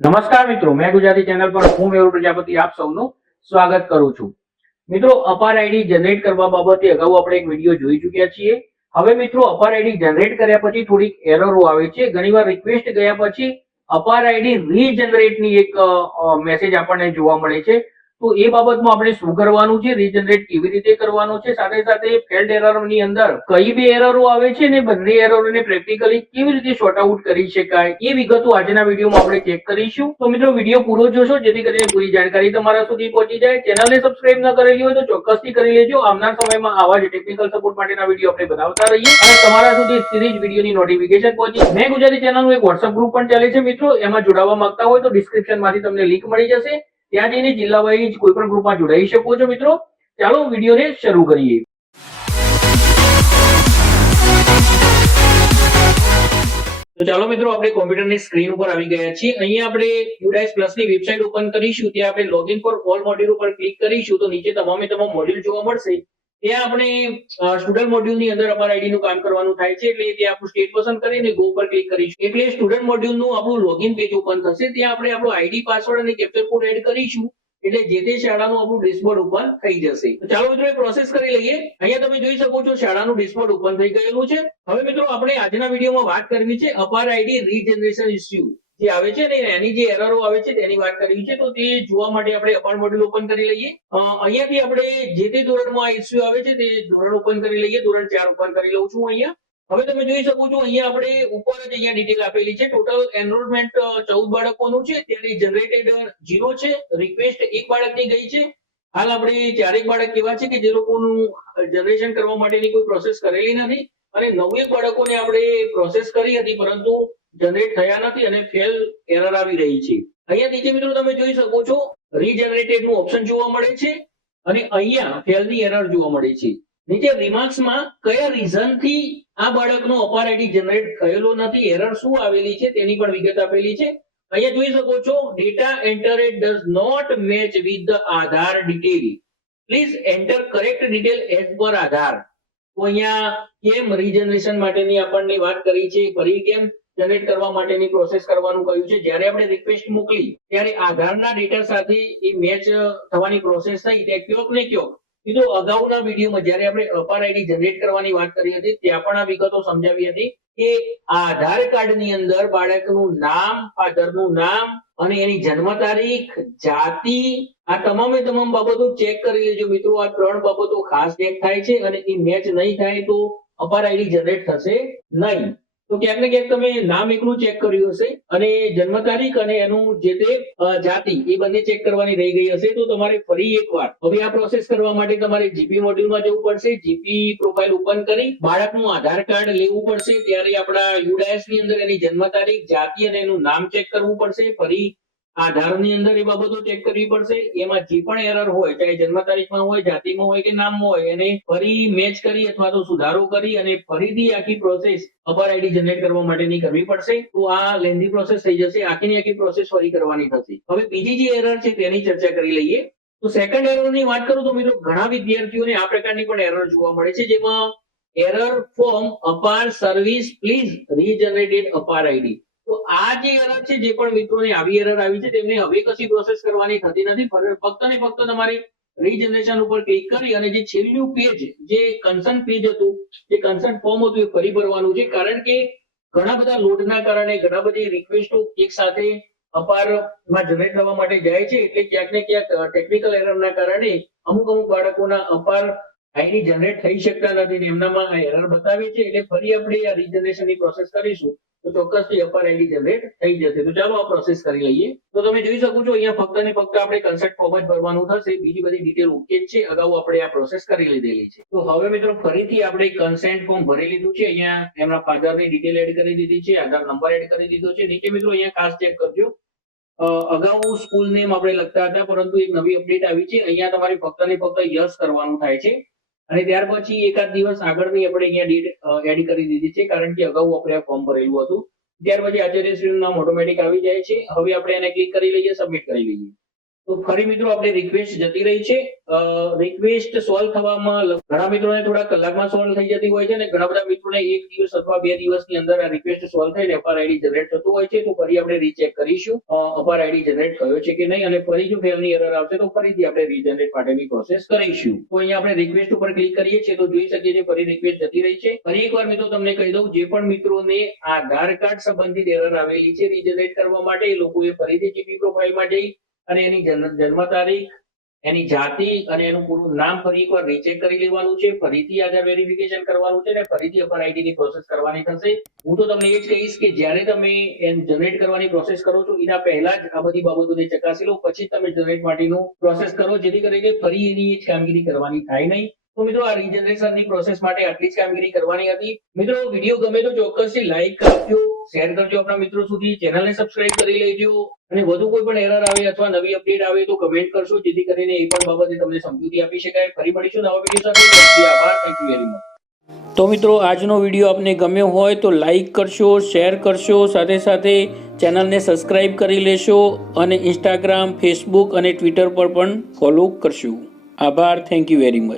નમસ્કાર મિત્રો, મેં ગુજરાતી ચેનલ પર હું મેહુલ પ્રજાપતિ આપ સૌનું સ્વાગત કરું છું. મિત્રો, અપાર આઈડી જનરેટ કરવા બાબતે અગાઉ આપણે એક વિડીયો જોઈ ચૂક્યા છીએ. હવે મિત્રો, અપાર આઈડી જનરેટ કર્યા પછી થોડીક એરરો આવે છે. ઘણીવાર રિક્વેસ્ટ ગયા પછી અપાર આઈડી રીજનરેટની એક મેસેજ આપણને જોવા મળે છે. તો એ બાબતમાં આપણે શું કરવાનું છે, રીજનરેટ કેવી રીતે કરવાનું છે, સાથે સાથે ફેલ્ડ એરરની અંદર કઈ બે એરરો આવે છે ને બંને એરરોને પ્રેક્ટિકલી કેવી રીતે સોર્ટ આઉટ કરી શકાય એ વિગતો આજના વિડીયોમાં આપણે ચેક કરીશું. તો મિત્રો, વિડીયો પૂરો જોશો જેથી કરીને પૂરી જાણકારી તમારા સુધી પહોંચી જાય. ચેનલને સબસ્ક્રાઇબ ન કરેલી હોય તો ચોક્કસથી કરી લેજો. આવનાર સમયમાં આવા જ ટેકનિકલ સપોર્ટ માટેના વિડીયો આપણે બનાવતા રહીએ અને તમારા સુધી સીધી જ વિડીયોની નોટિફિકેશન પહોંચી. મેં ગુજરાતી ચેનલનું એક વોટ્સઅપ ગ્રુપ પણ ચાલે છે મિત્રો, એમાં જોડાવા માંગતા હોય તો ડિસ્ક્રિપ્શનમાંથી તમને લિંક મળી જશે. ત્યાં જઈને જિલ્લા વાઇઝ કોઈ પણ ગ્રુપમાં જોડાઈ શકો છો મિત્રો. ચાલો વિડીયોને શરૂ કરીએ. તો ચાલો મિત્રો, આપણે કોમ્પ્યુટરની સ્ક્રીન ઉપર આવી ગયા છીએ. અહીંયા આપણે UDICE Plus ની વેબસાઇટ ઓપન કરીશું. ત્યાં આપણે લોગિન ફોર ઓલ મોડ્યુલ ઉપર ક્લિક કરીશું તો નીચે તમામ મોડ્યુલ જોવા મળશે. ત્યાં આપણે સ્ટુડન્ટ મોડ્યુલની અંદર અપાર આઈડી નું કામ કરવાનું થાય છે, એટલે ત્યાં આપણું સ્ટેટ પસંદ કરીને ગો પર ક્લિક કરીશું એટલે સ્ટુડન્ટ મોડ્યુલનું આપણું લોગિન પેજ ઓપન થશે. ત્યાં આપણે આપણો આઈડી, પાસવર્ડ અને કેપ્ચર કોડ એડ કરીશું એટલે જે તે શાળાનું આપણું ડેશબોર્ડ ઓપન થઈ જશે. તો ચાલો મિત્રો, પ્રોસેસ કરી લઈએ. અહીંયા તમે જોઈ શકો છો શાળાનું ડેશબોર્ડ ઓપન થઈ ગયેલું છે. હવે મિત્રો, આપણે આજના વિડીયોમાં વાત કરવી છે અપાર આઈડી રીજનરેશન ઇશ્યુ જે આવે છે ને એની જે એરરો આવે છે તેની વાત કરવી છે. તો તે જોવા માટે આપણે અપાર મોડ્યુલ ઓપન કરી લઈએ. અહીંયાથી આપણે જે તે ધોરણમાં આ ઇશ્યુ આવે છે તે ધોરણ ઓપન કરી લઈએ. ધોરણ 4 ઓપન કરી લઉં છું અહીંયા. હવે તમે જોઈ શકો છો અહીંયા આપણે ઉપર જ અહીંયા ડિટેલ આપેલી છે. ટોટલ એનરોલમેન્ટ 14 બાળકોનું છે, ત્યારે જનરેટેડ 0 છે, રિક્વેસ્ટ એક બાળકની ગઈ છે. હાલ આપણે 4 બાળક એવા છે કે જે લોકોનું જનરેશન કરવા માટેની કોઈ પ્રોસેસ કરેલી નથી અને 9 બાળકોને આપણે પ્રોસેસ કરી હતી પરંતુ જનરેટ થયા નથી અને ફેલ એરર આવી રહી છે. અહીંયા નીચે મિત્રો તમે જોઈ શકો છો રીજનરેટેડ નું ઓપ્શન જોવા મળે છે અને અહીંયા ફેલ ની એરર જોવા મળે છે. નીચે રિમાર્ક્સમાં કયા રીઝન થી આ બાળકનો અપાર આઈડી જનરેટ થયેલો નથી, એરર શું આવેલી છે તેની પણ વિગત આપેલી છે. અહીંયા જોઈ શકો છો data entered does not match with the Aadhaar detail, please enter correct detail as per Aadhaar. તો અહીંયા કેમ રીજનરેશન માટેની આપણને વાત કરી છે, ફરી કેમ જનરેટ કરવા માટેની પ્રોસેસ કરવાનું કહ્યું છે. જ્યારે આપણે રિક્વેસ્ટ મોકલી ત્યારે આધારના ડેટા સાથે એ મેચ થવાની પ્રોસેસ થઈ ત્યાં ક્યોક ને ક્યોક મિત્રો અગાઉના વિડીયોમાં જ્યારે આપણે અપાર આઈડી જનરેટ કરવાની વાત કરી હતી ત્યાં પણ આ વિગતો સમજાવી હતી કે આધાર કાર્ડની અંદર બાળકનું નામ, ફાધરનું નામ અને એની જન્મ તારીખ, જાતિ, આ તમામે તમામ બાબતો ચેક કરી લેજો મિત્રો. આ 3 બાબતો ખાસ ચેક થાય છે અને એ મેચ નહીં થાય તો અપાર આઈડી જનરેટ થશે નહીં. તો ક્યાંક ને ક્યાંક તમે નામ એકલું ચેક કર્યું હશે અને જન્મ તારીખ અને એનું જે તે જાતિ એ બંને ચેક કરવાની રહી ગઈ હશે. તો તમારે ફરી એકવાર હવે આ પ્રોસેસ કરવા માટે તમારે જીપી મોડ્યુલમાં જવું પડશે. જીપી પ્રોફાઇલ ઓપન કરી બાળકનું આધાર કાર્ડ લેવું પડશે. ત્યારે આપણા UDICE ની અંદર એની જન્મ તારીખ, જાતિ અને એનું નામ ચેક કરવું પડશે. ફરી આધારની અંદર એ બાબતો ચેક કરવી પડશે. એમાં જે પણ એરર હોય, ચાહે જન્મ તારીખમાં હોય, જાતિમાં હોય કે નામમાં હોય, એને ફરી મેચ કરી અથવા તો સુધારો કરી અને ફરીથી આખી પ્રોસેસ અપાર આઈડી જનરેટ કરવા માટેની કરવી પડશે. તો આ લેન્ધી પ્રોસેસ થઈ જશે. આખીની આખી પ્રોસેસ ફરી કરવાની થશે. હવે બીજી જે એરર છે તેની ચર્ચા કરી લઈએ. તો સેકન્ડ એરરની વાત કરું તો મિત્રો ઘણા વિદ્યાર્થીઓને આ પ્રકારની પણ એરર જોવા મળે છે, જેમાં એરર ફોર્મ અપાર સર્વિસ પ્લીઝ રીજનરેટેડ અપાર આઈડી. તો આ જે એરર છે, જે પણ મિત્રોને આવી એરર આવી છે તેમને હવે કશી પ્રોસેસ કરવાની થતી નથી. ફક્ત ને ફક્ત તમારે રીજનરેશન ઉપર ક્લિક કરી અને જે છેલ્લું પેજ, જે કન્સર્ન પેજ હતું, જે કન્સર્ન ફોર્મ હતું એ ફરી ભરવાનું છે. કારણ કે ઘણા બધા લોડના કારણે ઘણા બધી રિક્વેસ્ટો એક સાથે અપારમાં જનરેટ થવા માટે જાય છે એટલે ક્યાંક ને ક્યાંક ટેકનિકલ એરરના કારણે અમુક બાળકોના અપાર આઈડી જનરેટ થઈ શકતા નથી ને એમનામાં આ એરર બતાવે છે. એટલે ફરી આપણે આ રીજનરેશનની પ્રોસેસ કરીશું તો ચોક્કસથી અપાર આઈડી જનરેટ થઈ જશે. તો ચાલો આ પ્રોસેસ કરી લઈએ. તો તમે જોઈ શકો છો અહીંયા ફક્ત ને ફક્ત આપણે કન્સેપ્ટ ફોર્મ જ ભરવાનું થશે. બીજી બધી ડિટેલ ઓકે જ છે, અગાઉ આપણે આ પ્રોસેસ કરી લીધેલી છે. તો હવે મિત્રો ફરીથી આપણે કન્સેન્ટ ફોર્મ ભરી લીધું છે. અહીંયા એમના ફાધરની ડિટેલ એડ કરી દીધી છે, આધાર નંબર એડ કરી દીધો છે. નીચે મિત્રો અહીંયા ખાસ ચેક કરજો, અગાઉ સ્કૂલ નેમ આપણે લખતા હતા પરંતુ એક નવી અપડેટ આવી છે. અહીંયા તમારે ફક્ત ને ફક્ત યસ કરવાનું થાય છે અને ત્યાર પછી એકાદ દિવસ આગળની આપણે અહીંયા ડેટ એડ કરી દીધી છે કારણ કે અગાઉ આપણે આ ફોર્મ ભરેલું હતું. ત્યાર પછી આચાર્યશ્રીનું નામ ઓટોમેટિક આવી જાય છે. હવે આપણે એને ક્લિક કરી લઈએ, સબમિટ કરી લઈએ. તો ફરી મિત્રો આપણે રિક્વેસ્ટ જતી રહી છે. રિક્વેસ્ટ સોલ્વ થવામાં ઘણા મિત્રોને થોડા કલાકમાં સોલ્વ થઈ જતી હોય છે અને ઘણા બધા મિત્રોને 1 દિવસ અથવા 2 દિવસની અંદર આ રિક્વેસ્ટ સોલ્વ થઈને અપાર આઈડી જનરેટ થતું હોય છે. તો ફરી આપણે રીચેક કરીશું અપાર આઈડી જનરેટ થયો છે કે નહીં, અને ફરી જો ફેલની એરર આવશે તો ફરીથી આપણે રીજનરેટ માટેની પ્રોસેસ કરીશું. તો અહીંયા આપણે રિક્વેસ્ટ ઉપર ક્લિક કરીએ છીએ તો જોઈ શકીએ છીએ ફરી રિક્વેસ્ટ જતી રહી છે. ફરી એકવાર મિત્રો તમને કહી દઉં, જે પણ મિત્રોને આધાર કાર્ડ સંબંધિત એરર આવેલી છે રીજનરેટ કરવા માટે, એ લોકોએ ફરીથી જીપી પ્રોફાઇલમાં જઈ અને એની જન્મ તારીખ, એની જાતિ અને એનું પૂરું નામ ફરી એકવાર રીચેક કરી લેવાનું છે. ફરીથી આધાર વેરિફિકેશન કરવાનું છે અને ફરીથી અપાર આઈડી ની પ્રોસેસ કરવાની થશે. હું તો તમને એ જ કહીશ કે જ્યારે તમે જનરેટ કરવાની પ્રોસેસ કરો છો એના પહેલા જ આ બધી બાબતોને ચકાસી લો, પછી તમે જનરેટ માટેનું પ્રોસેસ કરો, જેથી કરીને ફરી એની એ જ કામગીરી કરવાની થાય નહીં. તો મિત્રો આ રીજનરેશનની પ્રોસેસ માટે આટલી જ કામગીરી કરવાની હતી. મિત્રો વિડીયો ગમે તો ચોક્કસથી લાઈક કરજો, શેર કરજો આપણા મિત્રો સુધી, ચેનલને સબસ્ક્રાઇબ કરી લેજો અને વધુ કોઈ પણ એરર આવે અથવા નવી અપડેટ આવે તો કમેન્ટ કરશો, જેથી કરીને એ પણ બાબતે તમને સમજૂતી આપી શકાય. ફરી મળીશું નવા વિડીયો સાથે. આભાર. Thank you very much. તો મિત્રો આજનો વિડીયો આપને ગમ્યો હોય તો લાઈક કરશો, શેર કરશો, સાથે સાથે ચેનલને સબસ્ક્રાઇબ કરી લેશો અને ઇન્સ્ટાગ્રામ, ફેસબુક અને ટ્વિટર પર પણ ફોલો કરશો. આભાર. Thank you very much.